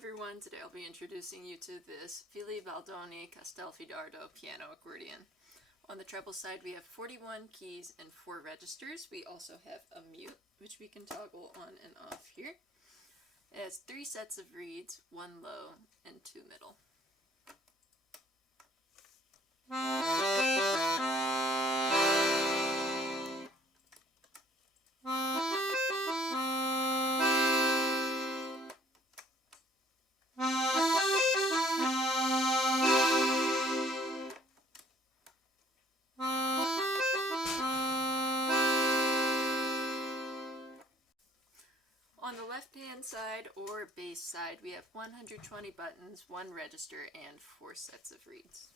everyone, today I'll be introducing you to this Fili, Baldoni, Castelfidardo piano accordion. On the treble side we have 41 keys and 4 registers. We also have a mute, which we can toggle on and off here. It has 3 sets of reeds, 1 low and 2 middle. On the left-hand side or bass side, we have 120 buttons, 1 register, and 4 sets of reeds.